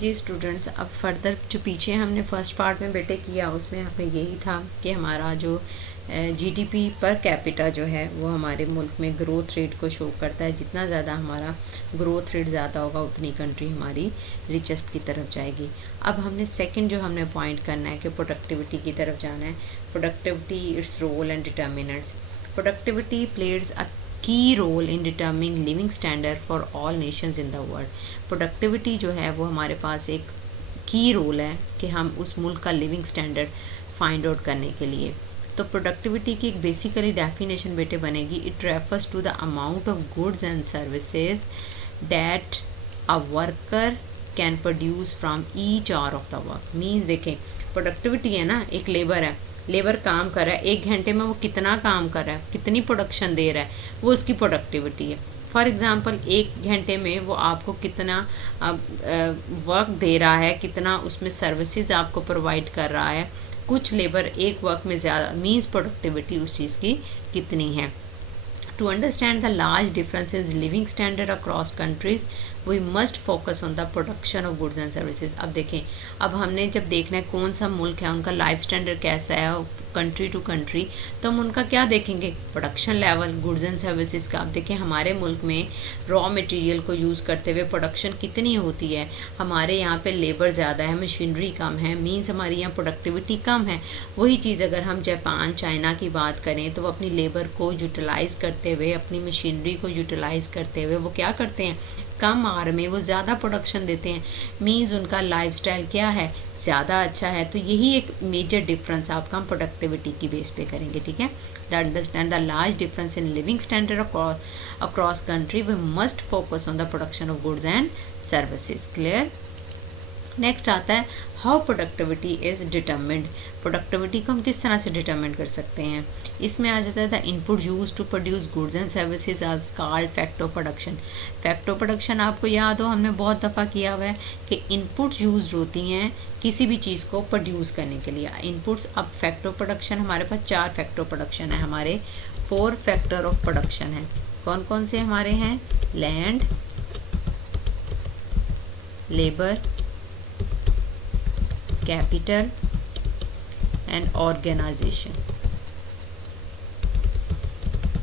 जी students, अब further जो पीछे हमने फर्स्ट पार्ट में बेटे किया उसमें हमें यही था कि हमारा जो जीडीपी पर कैपिटा जो है वो हमारे मुल्क में ग्रोथ रेट को शो करता है। जितना ज़्यादा हमारा ग्रोथ रेट ज़्यादा होगा उतनी कंट्री हमारी रिचेस्ट की तरफ जाएगी। अब हमने सेकंड जो हमने पॉइंट करना है कि प्रोडक्टिविटी की तरफ जाना है। Productivity, its role and determinants. Productivity plays a key role in determining living standard for all nations in the world. Productivity जो है वो हमारे पास एक की रोल है कि हम उस मुल्क का लिविंग स्टैंडर्ड फाइंड आउट करने के लिए। तो प्रोडक्टिविटी की एक बेसिकली डेफिनेशन बेटे बनेगी, it refers to the amount of goods and services that a worker can produce from each hour of the work. Means देखें, प्रोडक्टिविटी है ना, एक लेबर है, लेबर काम कर रहा है, 1 घंटे में वो कितना काम कर रहा है, कितनी प्रोडक्शन दे रहा है, वो उसकी प्रोडक्टिविटी है। फॉर एग्ज़ाम्पल 1 घंटे में वो आपको कितना वर्क दे रहा है, कितना उसमें सर्विसेज आपको प्रोवाइड कर रहा है। कुछ लेबर एक वर्क में ज़्यादा, मीन्स प्रोडक्टिविटी उस चीज़ की कितनी है। To understand the large differences in living standard across countries, we must focus on the production of goods and services। अब देखें, अब हमने जब देखना है कौन सा मुल्क है, उनका लाइफ स्टैंडर्ड कैसा है कंट्री टू कंट्री, तो हम उनका क्या देखेंगे, production level goods and services का। अब देखें हमारे मुल्क में रॉ मटेरियल को यूज़ करते हुए प्रोडक्शन कितनी होती है। हमारे यहाँ पे लेबर ज़्यादा है, मशीनरी कम है, मीन्स हमारी यहाँ प्रोडक्टिविटी कम है। वही चीज़ अगर हम जापान, चाइना की बात करें तो वो अपनी लेबर को यूटिलाइज़ करते हुए, अपनी मशीनरी को यूटिलाइज़ करते हुए वो क्या करते हैं, कम आवर में वो ज़्यादा प्रोडक्शन देते हैं। मीन्स उनका लाइफस्टाइल क्या है, ज़्यादा अच्छा है। तो यही एक मेजर डिफरेंस आपका हम प्रोडक्टिविटी की बेस पे करेंगे। ठीक है, the understand the large difference in living standard across country, we must focus on the production of goods and services. Clear. Next आता है how productivity is determined. Productivity को हम किस तरह से डिटर्मिन कर सकते हैं। इसमें आ जाता है the input use to produce goods and services आज called factor production. Factor production आपको याद हो, हमने बहुत दफ़ा किया हुआ है कि इनपुट यूज होती हैं किसी भी चीज़ को प्रोड्यूस करने के लिए। इनपुट्स, अब फैक्टर प्रोडक्शन हमारे पास 4 फैक्टर प्रोडक्शन है, हमारे 4 फैक्टर ऑफ प्रोडक्शन है। कौन कौन से हमारे हैं, land, labour, capital and organisation.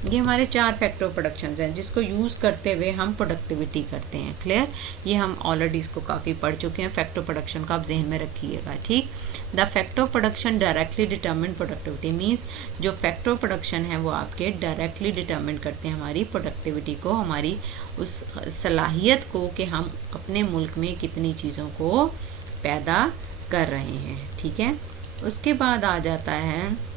ये हमारे 4 फैक्टर प्रोडक्शंस हैं जिसको यूज़ करते हुए हम प्रोडक्टिविटी करते हैं। क्लियर, ये हम ऑलरेडी इसको काफ़ी पढ़ चुके हैं। फैक्टर प्रोडक्शन का आप जहन में रखिएगा। ठीक, the factor production directly determine productivity. Means जो फैक्टर प्रोडक्शन है वो आपके डायरेक्टली डिटर्मिन करते हैं हमारी प्रोडक्टिविटी को, हमारी उस सलाहियत को कि हम अपने मुल्क में कितनी चीज़ों को पैदा कर रहे हैं। ठीक है, उसके बाद आ जाता है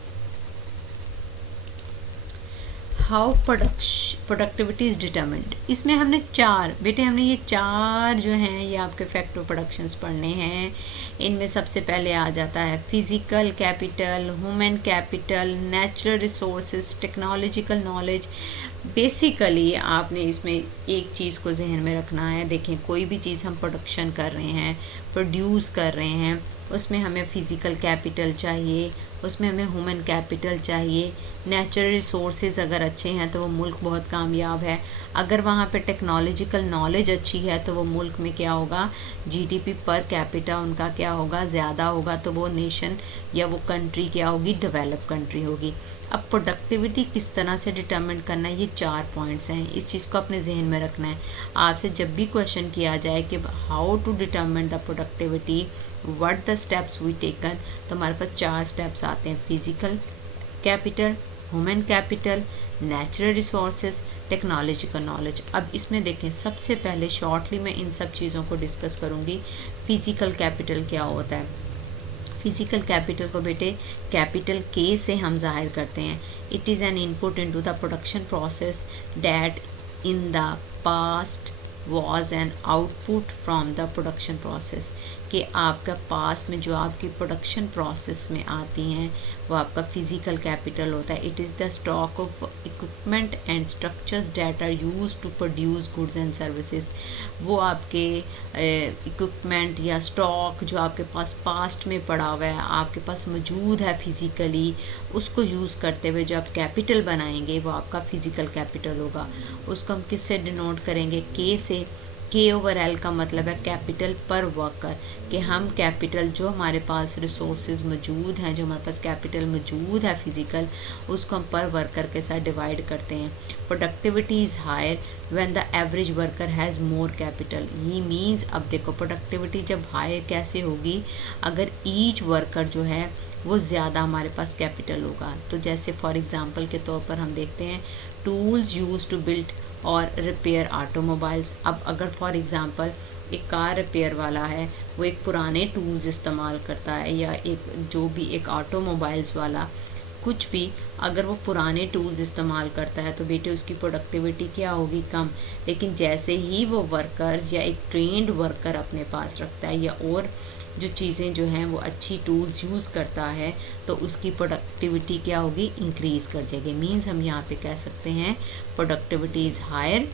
हाउ प्रोडक्टिविटी इज़ डिटर्मिन्ड। इसमें हमने 4 बेटे, हमने ये 4 जो हैं ये आपके फैक्टर प्रोडक्शंस पढ़ने हैं। इनमें सबसे पहले आ जाता है physical capital, human capital, natural resources, technological knowledge. Basically आपने इसमें एक चीज़ को जहन में रखना है। देखें, कोई भी चीज़ हम प्रोडक्शन कर रहे हैं, प्रोड्यूस कर रहे हैं, उसमें हमें फ़िज़िकल कैपिटल चाहिए, उसमें हमें ह्यूमन कैपिटल चाहिए। नेचुरल रिसोर्सेज अगर अच्छे हैं तो वो मुल्क बहुत कामयाब है। अगर वहाँ पे टेक्नोलॉजिकल नॉलेज अच्छी है तो वो मुल्क में क्या होगा, जीडीपी पर कैपिटा उनका क्या होगा, ज़्यादा होगा। तो वो नेशन या वो कंट्री क्या होगी, डेवलप कंट्री होगी। अब प्रोडक्टिविटी किस तरह से डिटर्मिन करना है, ये 4 पॉइंट्स हैं। इस चीज़ को अपने जहन में रखना है। आपसे जब भी क्वेश्चन किया जाए कि how to determine the productivity, what the steps we taken, तो हमारे पास 4 स्टेप्स आते हैं, physical capital, human capital, natural resources, technological knowledge. अब इसमें देखें, सबसे पहले शॉर्टली मैं इन सब चीज़ों को डिस्कस करूँगी। फ़िज़िकल कैपिटल क्या होता है। फिज़िकल कैपिटल को बेटे कैपिटल के से हम जाहिर करते हैं। It is an input into the production process that in the past was an output from the production process. कि आपका पास में जो आपकी प्रोडक्शन प्रोसेस में आती हैं वो आपका फिज़िकल कैपिटल होता है। It is the stock of equipment and structures that are use to produce goods and services. वो आपके इक्विपमेंट या स्टॉक जो आपके पास पास्ट में पड़ा हुआ है, आपके पास मौजूद है फिज़िकली, उसको यूज़ करते हुए जो आप कैपिटल बनाएंगे वो आपका फ़िज़िकल कैपिटल होगा। उसको हम किससे डिनोट करेंगे, के से। K/L का मतलब है कैपिटल पर वर्कर, कि हम कैपिटल जो हमारे पास रिसोर्सेज मौजूद हैं, जो हमारे पास कैपिटल मौजूद है फिज़िकल, उसको हम पर वर्कर के साथ डिवाइड करते हैं। Productivity is higher when the average worker has more capital. ये मीन्स, अब देखो प्रोडक्टिविटी जब हायर कैसे होगी, अगर ईच वर्कर जो है वो ज़्यादा हमारे पास कैपिटल होगा। तो जैसे फॉर एग्ज़ाम्पल के तौर पर हम देखते हैं टूल्स यूज टू बिल्ड और रिपेयर ऑटोमोबाइल्स। अब अगर फॉर एग्ज़ाम्पल एक कार रिपेयर वाला है, वो एक पुराने टूल्स इस्तेमाल करता है, या एक जो भी एक ऑटोमोबाइल्स वाला कुछ भी अगर वो पुराने टूल्स इस्तेमाल करता है, तो बेटे उसकी प्रोडक्टिविटी क्या होगी, कम। लेकिन जैसे ही वो वर्कर्स या एक ट्रेंड वर्कर अपने पास रखता है, या और जो चीज़ें जो हैं वो अच्छी टूल्स यूज़ करता है, तो उसकी प्रोडक्टिविटी क्या होगी, इंक्रीज़ कर जाएगी। मीन्स हम यहाँ पे कह सकते हैं productivity is higher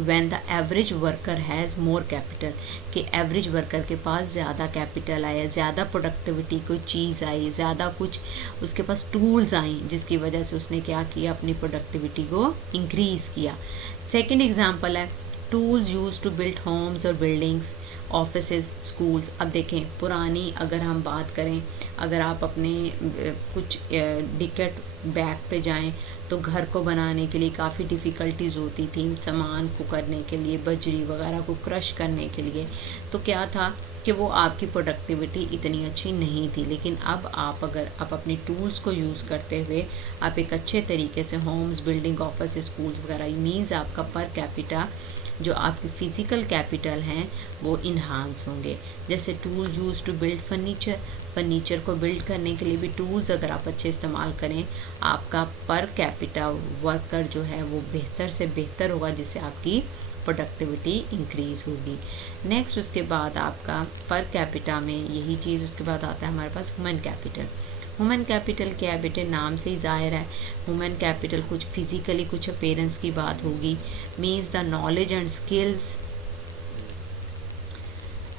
when the average worker has more capital, कि एवरेज वर्कर के पास ज़्यादा कैपिटल आया, ज़्यादा प्रोडक्टिविटी कोई चीज़ आई, ज़्यादा कुछ उसके पास टूल्स आई, जिसकी वजह से उसने क्या किया, अपनी प्रोडक्टिविटी को इंक्रीज़ किया। सेकंड एग्जांपल है tools use to build homes और बिल्डिंग्स, ऑफिसेज, स्कूल्स। अब देखें पुरानी अगर हम बात करें, अगर आप अपने कुछ डिकेड बैक पे जाएं, तो घर को बनाने के लिए काफ़ी डिफ़िकल्टीज़ होती थी, सामान को करने के लिए, बजरी वगैरह को क्रश करने के लिए। तो क्या था कि वो आपकी प्रोडक्टिविटी इतनी अच्छी नहीं थी। लेकिन अब आप अगर आप अपनी टूल्स को यूज़ करते हुए आप एक अच्छे तरीके से होम्स, बिल्डिंग, ऑफिस, स्कूल्स वगैरह, मीन्स आपका पर कैपिटा जो आपकी फ़िज़िकल कैपिटल हैं वो इन्हांस होंगे। जैसे tool use to build furniture को बिल्ड करने के लिए भी टूल्स अगर आप अच्छे इस्तेमाल करें, आपका पर कैपिटा वर्कर जो है वो बेहतर से बेहतर होगा, जिससे आपकी प्रोडक्टिविटी इंक्रीज़ होगी। नेक्स्ट उसके बाद आपका पर कैपिटा में यही चीज़, उसके बाद आता है हमारे पास ह्यूमन कैपिटल। ह्यूमन कैपिटल क्या है बेटे, नाम से ही ज़ाहिर है ह्यूमन कैपिटल कुछ फिज़िकली कुछ अपीयरेंस की बात होगी। Means the knowledge and skills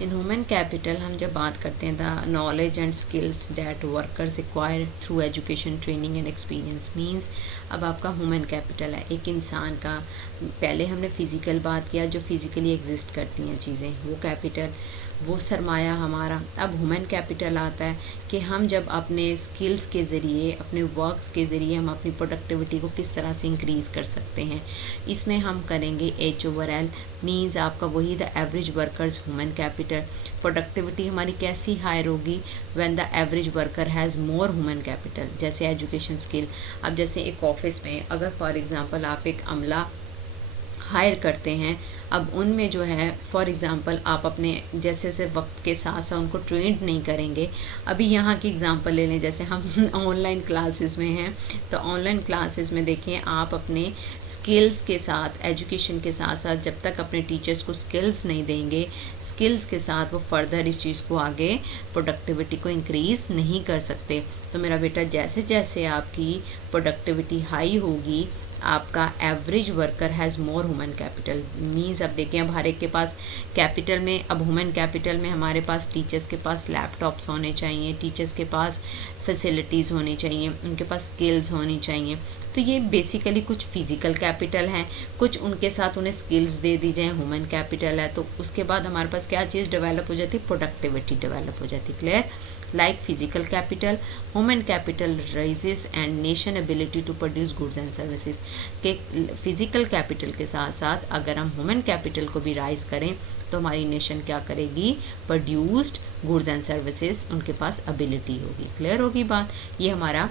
in human capital. हम जब बात करते हैं the knowledge and skills that workers acquire through education, training and experience. Means अब आपका ह्यूमन कैपिटल है एक इंसान का। पहले हमने फ़िज़िकल बात किया, जो फिज़िकली एग्जिस्ट करती हैं चीज़ें, वो कैपिटल, वो सरमाया हमारा। अब ह्यूमन कैपिटल आता है कि हम जब अपने स्किल्स के ज़रिए, अपने वर्क्स के ज़रिए हम अपनी प्रोडक्टिविटी को किस तरह से इंक्रीज़ कर सकते हैं। इसमें हम करेंगे H/L, मीन्स आपका वही the average workers human capital. Productivity हमारी कैसी हायर होगी, when the average worker has more human capital. जैसे एजुकेशन स्किल, अब जैसे एक ऑफिस में अगर फॉर एग्ज़ाम्पल आप एक अमला हायर करते हैं, अब उनमें जो है फॉर एग्ज़ाम्पल आप अपने जैसे जैसे वक्त के साथ साथ उनको ट्रेंड नहीं करेंगे। अभी यहाँ की एग्ज़ाम्पल ले लें, जैसे हम ऑनलाइन क्लासेस में हैं, तो ऑनलाइन क्लासेस में देखें आप अपने स्किल्स के साथ, एजुकेशन के साथ साथ जब तक अपने टीचर्स को स्किल्स नहीं देंगे, स्किल्स के साथ वो फर्दर इस चीज़ को आगे प्रोडक्टिविटी को इंक्रीज़ नहीं कर सकते। तो मेरा बेटा जैसे जैसे आपकी प्रोडक्टिविटी हाई होगी, आपका average worker has more human capital. Means अब देखें अब हर एक के पास कैपिटल में, अब ह्यूमन कैपिटल में हमारे पास टीचर्स के पास लैपटॉप्स होने चाहिए, टीचर्स के पास फैसिलिटीज़ होनी चाहिए, उनके पास स्किल्स होनी चाहिए। तो ये बेसिकली कुछ फिज़िकल कैपिटल हैं, कुछ उनके साथ उन्हें स्किल्स दे दी जाए, ह्यूमन कैपिटल है। तो उसके बाद हमारे पास क्या चीज़ डेवलप हो जाती है, प्रोडक्टिविटी डेवलप हो जाती है। Clear? Like physical capital, human capital rises and nation ability to produce goods and services. के फिजिकल कैपिटल के साथ साथ अगर हम ह्यूमन कैपिटल को भी राइज करें, तो हमारी नेशन क्या करेगी, प्रोड्यूस्ड गुड्स एंड सर्विसेज, उनके पास एबिलिटी होगी। क्लियर होगी बात? ये हमारा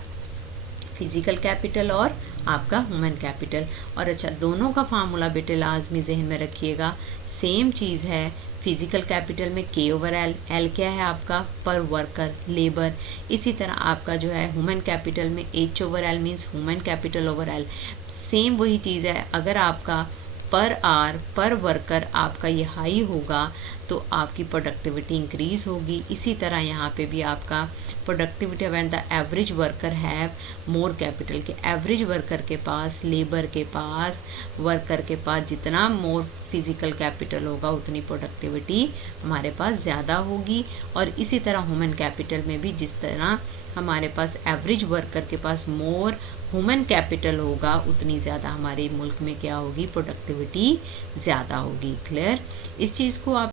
फिजिकल कैपिटल और आपका ह्यूमन कैपिटल। और अच्छा, दोनों का फार्मूला बेटे लाजमी जहन में रखिएगा, सेम चीज़ है। फिजिकल कैपिटल में K/L, L क्या है आपका, पर वर्कर, लेबर। इसी तरह आपका जो है ह्यूमन कैपिटल में H/L means human capital over L, same वही चीज़ है। अगर आपका पर आवर, पर वर्कर आपका ये हाई होगा, तो आपकी प्रोडक्टिविटी इंक्रीज़ होगी। इसी तरह यहाँ पे भी आपका productivity when the average worker have more capital, के एवरेज वर्कर के पास, लेबर के पास, वर्कर के पास जितना मोर फिजिकल कैपिटल होगा, उतनी प्रोडक्टिविटी हमारे पास ज़्यादा होगी। और इसी तरह ह्यूमन कैपिटल में भी जिस तरह हमारे पास एवरेज वर्कर के पास मोर ह्यूमन कैपिटल होगा उतनी ज़्यादा हमारे मुल्क में क्या होगी, प्रोडक्टिविटी ज़्यादा होगी। क्लियर? इस चीज़ को आप